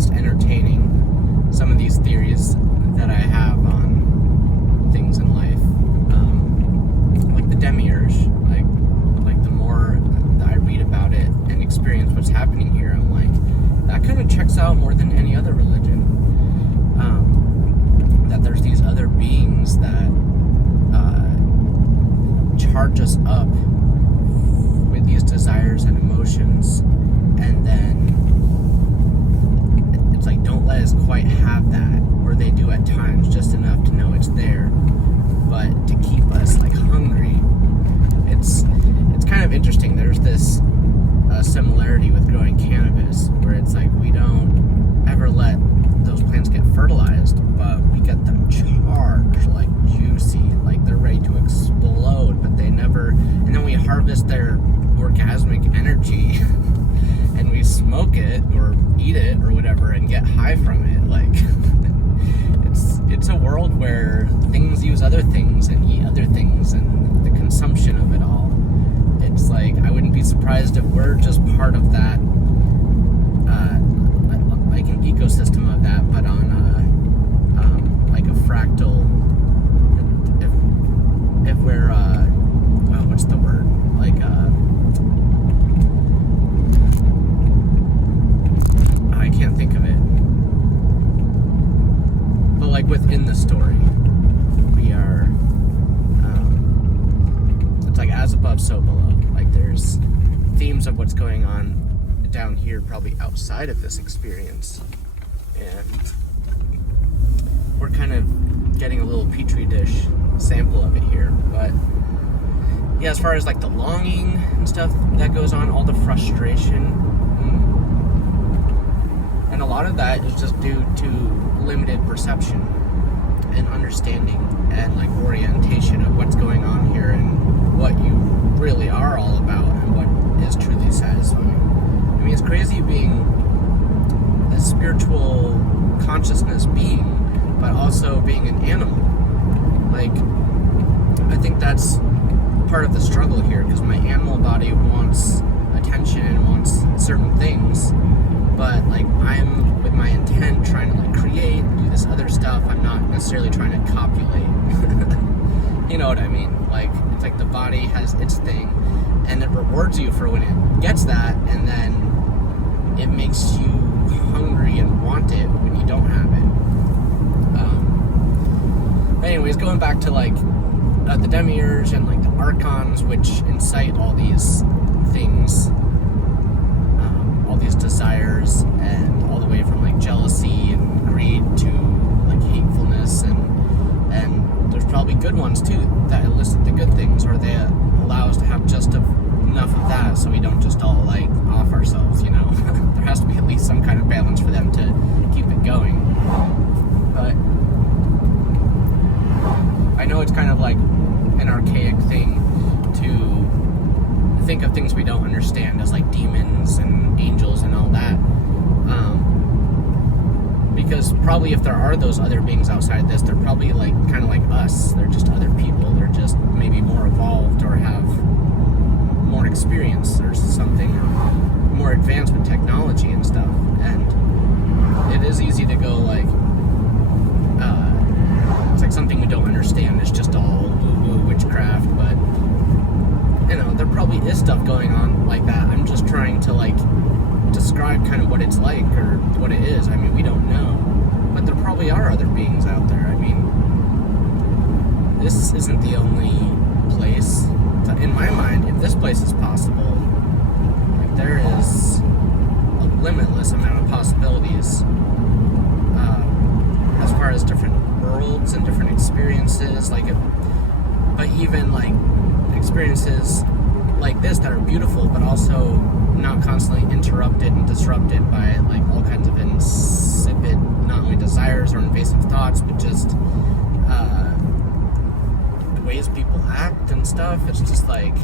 least entertaining some of these theories that I have on things in life. Like the demiurge, like the more that I read about it and experience what's happening here, I'm like, that kind of checks out more than any other religion. That there's these other beings that charge us up with these desires and emotions, and then it's like, don't let us quite have that, or they do at times, just enough to know it's there, but to keep us like hungry. It's kind of interesting. There's this similarity with growing cannabis, where it's like we don't ever let those plants get fertilized, but we get them charged, like juicy, like they're ready to explode, but they never, and then we harvest their orgasmic energy and we smoke it or eat it or whatever and get high from it. Like it's a world where things use other things and eat other things, and the consumption of it all. It's like, I wouldn't be surprised if we're just part of that, like an ecosystem of that, but on like a fractal. If we're what's the word? Like I can't think of it. But like within the story, we are. It's like as above, so below. Like there's themes of what's going on down here, probably outside of this experience, and we're kind of getting a little petri dish sample of it here. But yeah, as far as like the longing and stuff that goes on, all the frustration, and a lot of that is just due to limited perception and understanding and like orientation of what's going on here and what you really are all about and what is truly satisfying. I mean, it's crazy being a spiritual consciousness being, but also being an animal. Like, I think that's part of the struggle here, because my animal body wants attention and wants certain things, but like I'm with my intent trying to like create, do this other stuff. I'm not necessarily trying to copulate. You know what I mean? Like, it's like the body has its thing, and it rewards you for when it gets that, and then it makes you hungry and want it when you don't have it. Anyways, going back to like the demiurge and like the archons, which incite all these things, all these desires, and all the way from like jealousy and greed to like hatefulness, and there's probably good ones too that elicit the good things, or they allow us to have just enough of that so we don't just all like off ourselves, you know. There has to be at least some kind of balance for them to keep it going. But I know it's kind of like an archaic thing to think of things we don't understand as like demons and angels and all that, because probably if there are those other beings outside this, they're probably like kind of like us. They're just other people. They're just maybe more evolved or have more experience or something, or more advanced with technology and stuff. And it is easy to go like, it's like something we don't understand. It's just all woo-woo witchcraft, but you know, there probably is stuff going on like that. I'm just trying to like describe kind of what it's like or what it is. I mean, we don't know, but there probably are other beings out there. I mean, this isn't the only place. In my mind, if this place is possible, like there is a limitless amount of possibilities as far as different worlds and different experiences, like but even like experiences like this that are beautiful, but also not constantly interrupted and disrupted by like all kinds of insipid, not only desires or invasive thoughts, but just the ways people act and stuff. It's just like,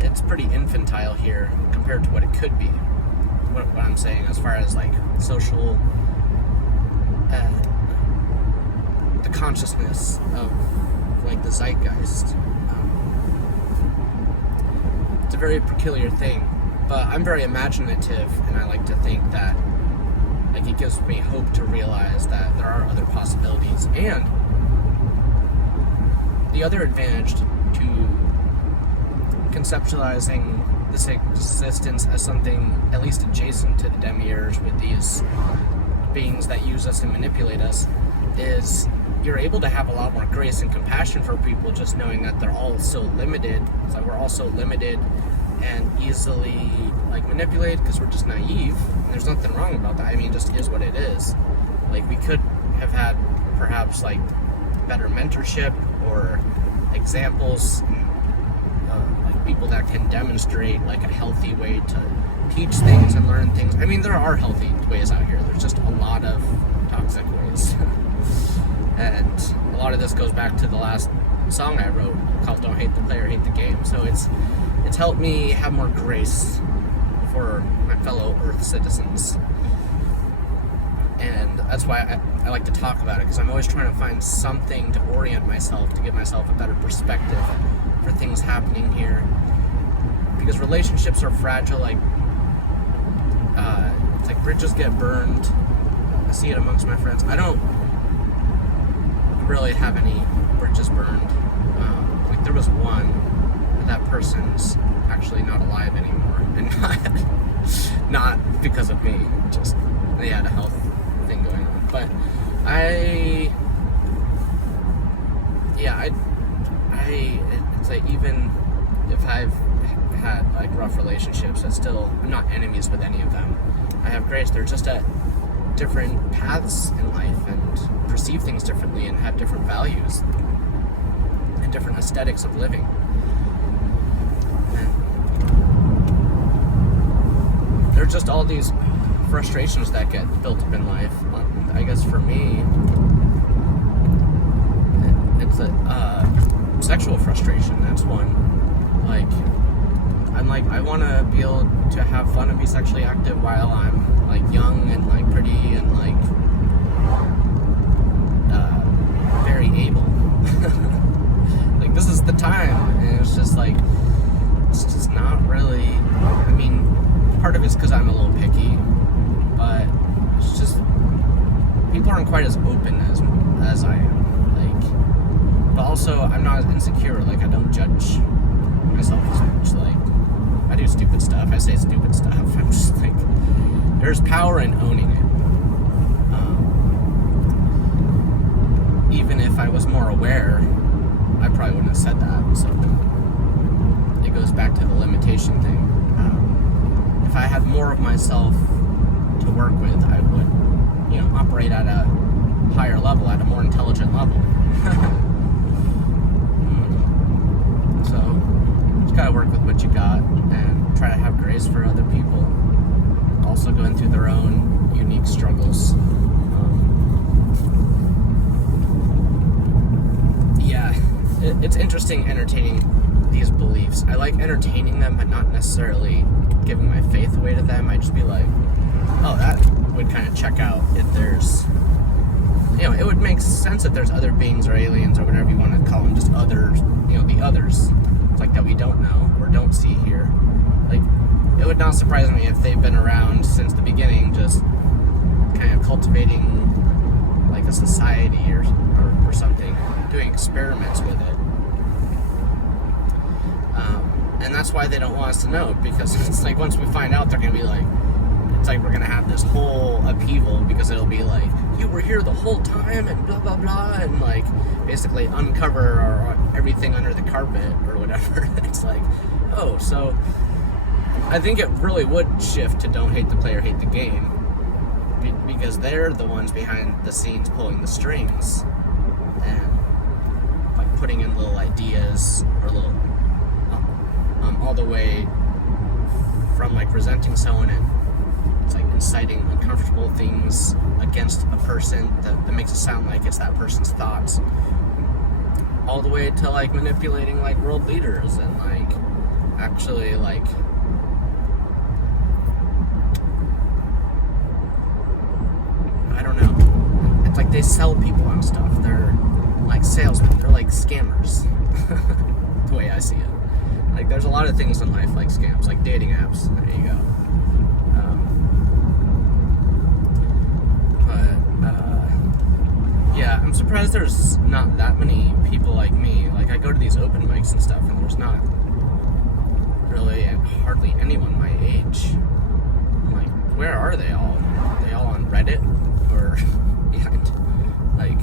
it's pretty infantile here compared to what it could be. What I'm saying as far as like social, the consciousness of like the zeitgeist. It's a very peculiar thing, but I'm very imaginative, and I like to think that Like, it gives me hope to realize that there are other possibilities. And the other advantage to conceptualizing this existence as something at least adjacent to the demiurge, with these beings that use us and manipulate us, is you're able to have a lot more grace and compassion for people, just knowing that they're all so limited. It's like we're all so limited and easily like manipulated because we're just naive, and there's nothing wrong about that. I mean, it just is what it is. Like, we could have had perhaps like better mentorship or examples, like people that can demonstrate like a healthy way to teach things and learn things. I mean, there are healthy ways out here. There's just a lot of toxic ways. And a lot of this goes back to the last song I wrote called Don't Hate the Player, Hate the Game. So it's helped me have more grace for my fellow Earth citizens. And that's why I like to talk about it, because I'm always trying to find something to orient myself, to give myself a better perspective for things happening here. Because relationships are fragile, like it's like bridges get burned. I see it amongst my friends. I don't really have any bridges burned. Like, there was one, but that person's actually not alive anymore, and not because of me, just they had a health thing going on. But it's like, even if I've had like rough relationships, I'm not enemies with any of them. I have grace. They're just at different paths in life and perceive things differently and have different values and different aesthetics of living. And there's just all these frustrations that get built up in life. I guess for me, it's a sexual frustration. That's one. Like, I want to be able to have fun and be sexually active while I'm like young and like pretty and like very able. Like, this is the time, and it's just like, it's just not really. I mean, part of it's because I'm a little picky, but it's just people aren't quite as open as I am. Like, but also I'm not as insecure. Like, I don't judge myself as much. Like, I do stupid stuff. I say stupid stuff. I'm just like, there's power in owning it. Even if I was more aware, I probably wouldn't have said that. So it goes back to the limitation thing. If I had more of myself to work with, I would, operate at a higher level, at a more intelligent level. So just gotta work with what you got and try to have grace for other people, also going through their own unique struggles. It's interesting entertaining these beliefs. I like entertaining them, but not necessarily giving my faith away to them. I just be like, oh, that would kind of check out if there's, it would make sense if there's other beings or aliens or whatever you want to call them, just others, the others, like, that we don't know or don't see here. Like, it would not surprise me if they've been around since the beginning, just kind of cultivating like a society or something, doing experiments with it. And that's why they don't want us to know, because it's like, once we find out, they're going to be like, it's like we're going to have this whole upheaval, because it'll be like, you were here the whole time and blah, blah, blah, and like basically uncover everything under the carpet or whatever. It's like, oh, so I think it really would shift to don't hate the player, hate the game, because they're the ones behind the scenes pulling the strings and like putting in little ideas or little all the way from like resenting someone and it's like inciting uncomfortable things against a person that makes it sound like it's that person's thoughts, all the way to like manipulating like world leaders and like actually like I don't know. It's like they sell people on stuff. They're like salesmen. They're like scammers. The way I see it. Like, there's a lot of things in life like scams, like dating apps. There you go. because there's not that many people like me, like I go to these open mics and stuff, and there's not really hardly anyone my age. I'm like, where are they all? Are they all on Reddit? Or, like,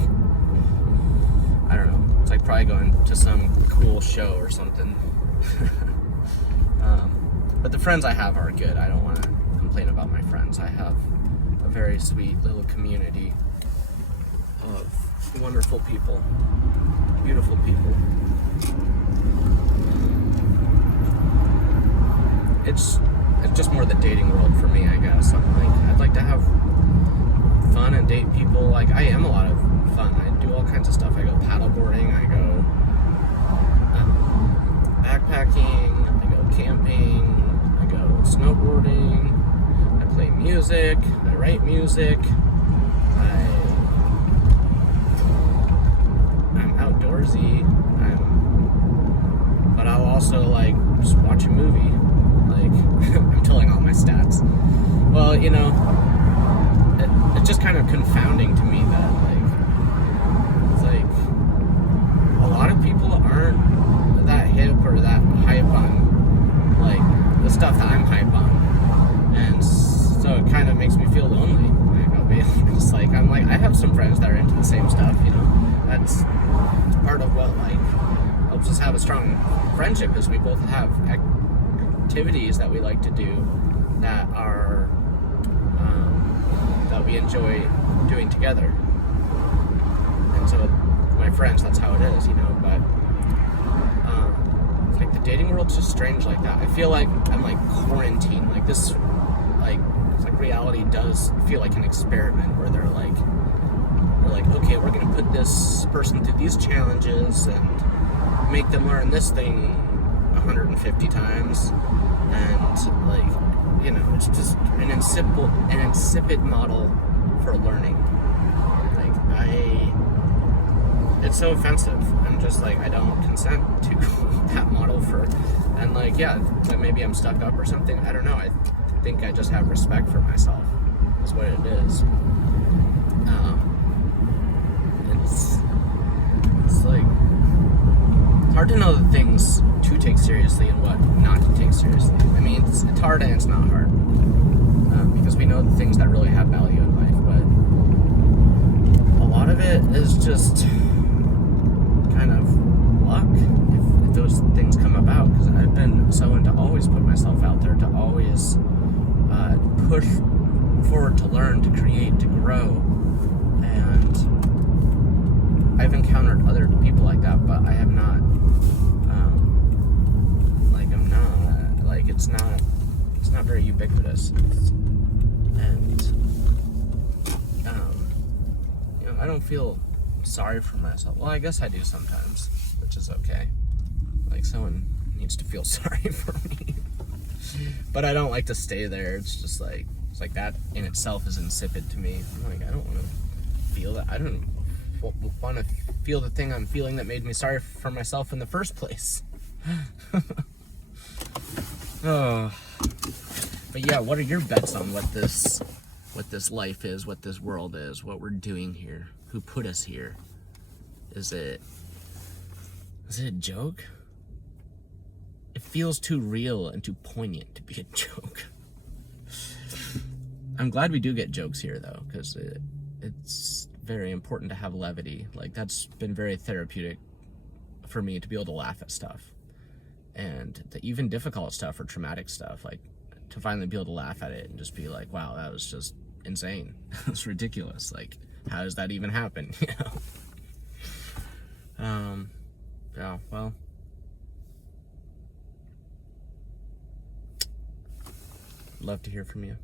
I don't know. It's like probably going to some cool show or something. But the friends I have are good. I don't want to complain about my friends. I have a very sweet little community of wonderful people, beautiful people. It's just more the dating world for me, I guess. I'm like, I'd like to have fun and date people. Like, I am a lot of fun. I do all kinds of stuff. I go paddleboarding, I go backpacking, I go camping, I go snowboarding, I play music, I write music, I'm outdoorsy, but I'll also like just watch a movie. Like, I'm telling all my stats. Well, you know, it's just kind of confounding to me that, like, it's like a lot of people aren't that hip or that hype on, like, the stuff that I'm hype on. And so it kind of makes me feel lonely. Like, I'll be honest. Like, I'm like, I have some friends that are into the same stuff, you know? That's part of what, like, helps us have a strong friendship, is we both have activities that we like to do that are that we enjoy doing together. And so my friends, that's how it is, you know. But like, the dating world's just strange like that. I feel like I'm like quarantined. Like, this, like, it's like reality does feel like an experiment where they're like, okay, we're gonna put this person through these challenges and make them learn this thing 150 times, and, like, you know, it's just an insipid model for learning. Like, it's so offensive. I'm just like, I don't consent to that model for, and like, yeah, maybe I'm stuck up or something. I don't know. I think I just have respect for myself, is what it is. It's like, it's hard to know the things to take seriously and what not to take seriously. I mean, it's hard and it's not hard, because we know the things that really have value in life, but a lot of it is just kind of luck if those things come about, because I've been so into always put myself out there, to always push forward, to learn, to create, to grow, and I've encountered other people like that, but I have not, it's not very ubiquitous, and, you know, I don't feel sorry for myself. Well, I guess I do sometimes, which is okay. Like, someone needs to feel sorry for me, but I don't like to stay there. It's just like, it's like that in itself is insipid to me. I'm like, I don't want to feel that. I don't want to feel the thing I'm feeling that made me sorry for myself in the first place. Oh, but yeah, what are your bets on what this life is, what this world is, what we're doing here, who put us here? Is it a joke? It feels too real and too poignant to be a joke. I'm glad we do get jokes here, though, because it's very important to have levity. Like, that's been very therapeutic for me, to be able to laugh at stuff. And the even difficult stuff or traumatic stuff, like, to finally be able to laugh at it and just be like, wow, that was just insane. It's ridiculous. Like, how does that even happen? You know? Yeah, well, love to hear from you.